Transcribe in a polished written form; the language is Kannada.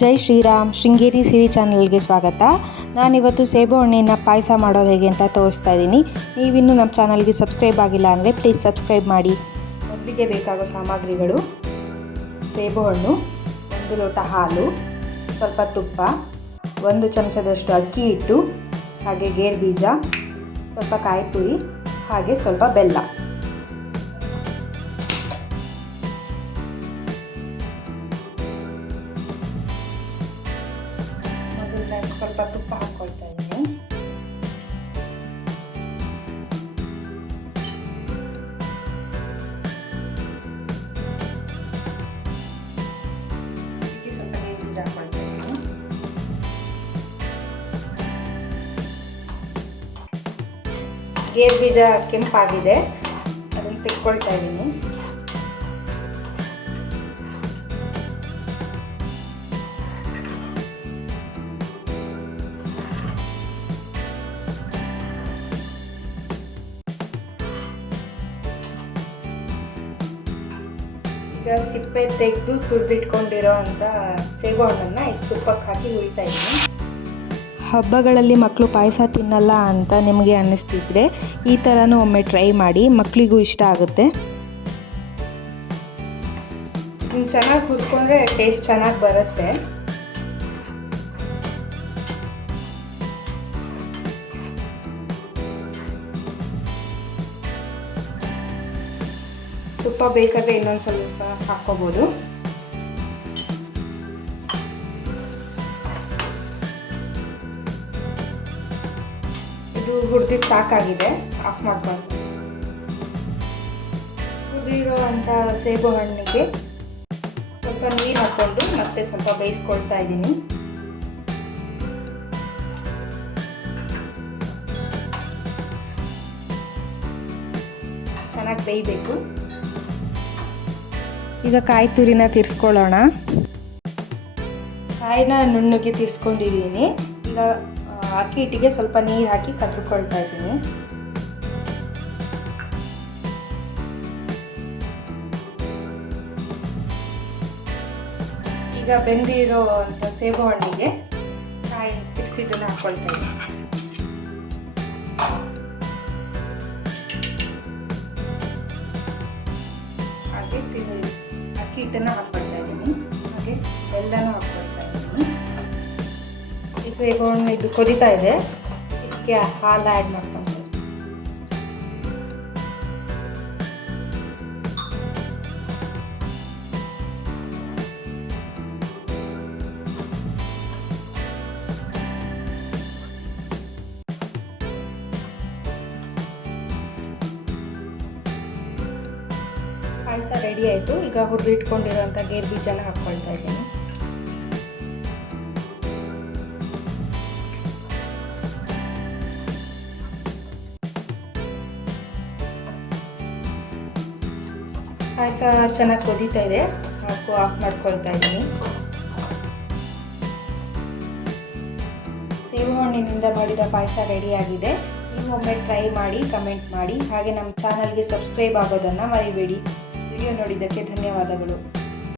ಜೈ ಶ್ರೀರಾಮ್. ಶೃಂಗೇರಿ ಸಿರಿ ಚಾನಲ್ಗೆ ಸ್ವಾಗತ. ನಾನಿವತ್ತು ಸೇಬು ಹಣ್ಣಿನ ಪಾಯಸ ಮಾಡೋದು ಹೇಗೆ ಅಂತ ತೋರಿಸ್ತಾ ಇದ್ದೀನಿ. ನೀವಿನ್ನೂ ನಮ್ಮ ಚಾನಲ್ಗೆ ಸಬ್ಸ್ಕ್ರೈಬ್ ಆಗಿಲ್ಲ ಅಂದರೆ ಪ್ಲೀಸ್ ಸಬ್ಸ್ಕ್ರೈಬ್ ಮಾಡಿ. ಮೊದಲಿಗೆ ಬೇಕಾಗೋ ಸಾಮಗ್ರಿಗಳು: ಸೇಬು ಹಣ್ಣು, 1 ಲೋಟ ಹಾಲು, ಸ್ವಲ್ಪ ತುಪ್ಪ, 1 ಚಮಚದಷ್ಟು ಅಕ್ಕಿ ಹಿಟ್ಟು, ಹಾಗೆ ಗೇರು ಬೀಜ, ಸ್ವಲ್ಪ ಕಾಯಿ ತುರಿ, ಹಾಗೆ ಸ್ವಲ್ಪ ಬೆಲ್ಲ. ಸ್ವಲ್ಪ ತುಪ್ಪ ಹಾಕ್ಕೊಳ್ತಾ ಇದ್ದೀನಿ. ಸ್ವಲ್ಪ ಗೇರು ಬೀಜ ಹಾಕ್ಕೊಳ್ತಾ ಇದ್ದೀನಿ. ಗೇರು ಬೀಜ ಕೆಂಪಾಗಿದೆ, ಅದನ್ನು ತೆಕ್ಕೊಳ್ತಾ ಇದ್ದೀನಿ. ಈಗ ಸಿಪ್ಪೆ ತೆಗೆದು ತುರಿದಿಟ್ಕೊಂಡಿರೋ ಅಂಥ ಸೇಬು ಹಣ್ಣನ್ನು ಈ ತುಪ್ಪಕ್ಕೆ ಹಾಕಿ ಹುರಿತಾ ಇದ್ದೀನಿ. ಹಬ್ಬಗಳಲ್ಲಿ ಮಕ್ಕಳು ಪಾಯಸ ತಿನ್ನಲ್ಲ ಅಂತ ನಿಮಗೆ ಅನ್ನಿಸ್ತಿದ್ರೆ ಈ ಥರನೂ ಒಮ್ಮೆ ಟ್ರೈ ಮಾಡಿ, ಮಕ್ಕಳಿಗೂ ಇಷ್ಟ ಆಗುತ್ತೆ. ಚೆನ್ನಾಗಿ ಹುರ್ಕೊಂಡ್ರೆ ಟೇಸ್ಟ್ ಚೆನ್ನಾಗಿ ಬರುತ್ತೆ. ತುಪ್ಪ ಬೇಕಾದರೆ ಇನ್ನೊಂದು ಸ್ವಲ್ಪ ಹಾಕ್ಕೋಬೋದು. ಇದು ಹುರಿದಿದ್ದು ಸಾಕಾಗಿದೆ, ಆಫ್ ಮಾಡ್ಕೊಂಡು. ಹುರಿದಿರೋ ಅಂಥ ಸೇಬು ಹಣ್ಣಿಗೆ ಸ್ವಲ್ಪ ನೀರು ಹಾಕ್ಕೊಂಡು ಮತ್ತೆ ಸ್ವಲ್ಪ ಬೇಯಿಸ್ಕೊಳ್ತಾ ಇದ್ದೀನಿ. ಚೆನ್ನಾಗಿ ಬೇಯಬೇಕು. ಈಗ ಕಾಯಿ ತುರಿನ ತಿರ್ಸ್ಕೊಳ್ಳೋಣ. ಕಾಯಿನ ನುಣ್ಣಗೆ ತಿರ್ಸ್ಕೊಂಡಿದ್ದೀನಿ. ಈಗ ಅಕ್ಕಿ ಹಿಟ್ಟಿಗೆ ಸ್ವಲ್ಪ ನೀರು ಹಾಕಿ ಕದ್ದುಕೊಳ್ತಾ ಇದ್ದೀನಿ. ಈಗ ಬೆಂದಿರೋ ಅಂಥ ಸೇಬು ಹಣ್ಣಿಗೆ ಕಾಯಿ ತಿರ್ಸಿದ್ದನ್ನು ಹಾಕ್ಕೊಳ್ತಾ ಇದ್ದೀನಿ. ಹಾಗೆ ಅಕ್ಕಿ ಹಿಟ್ಟನ್ನು ಹಾಕ್ಕೊಳ್ತಾ ಇದ್ದೀನಿ. ಹಾಗೆ ಬೆಲ್ಲನೂ ಹಾಕ್ಕೊಳ್ತಾ ಇದ್ದೀನಿ. ಈ ಸೇಬು ಹಣ್ಣು ಇದು ಕೊದಿತಾ ಇದೆ, ಇದಕ್ಕೆ ಹಾಲು ಆ್ಯಡ್ ಮಾಡ್ಕೊಳ್ತಾ ಇದ್ದೀನಿ. ಪಾಯಸ ರೆಡಿ ಆಯಿತು. ಈಗ ಹುರಿದಿಟ್ಕೊಂಡಿರೋಂಥ ಗೇರು ಬೀಜನ ಹಾಕ್ಕೊಳ್ತಾ ಇದ್ದೀನಿ. ಪಾಯಸ ಚೆನ್ನಾಗಿ ಕೊದೀತಾ ಇದೆ, ಆಫ್ ಮಾಡ್ಕೊಳ್ತಾ ಇದ್ದೀನಿ. ಸೇಬು ಹಣ್ಣಿನಿಂದ ಮಾಡಿದ ಪಾಯಸ ರೆಡಿಯಾಗಿದೆ. ನೀವು ಒಮ್ಮೆ ಟ್ರೈ ಮಾಡಿ, ಕಮೆಂಟ್ ಮಾಡಿ, ಹಾಗೆ ನಮ್ಮ ಚಾನಲ್ಗೆ ಸಬ್ಸ್ಕ್ರೈಬ್ ಆಗೋದನ್ನು ಮರಿಬೇಡಿ. ವಿಡಿಯೋ ನೋಡಿದ್ದಕ್ಕೆ ಧನ್ಯವಾದಗಳು.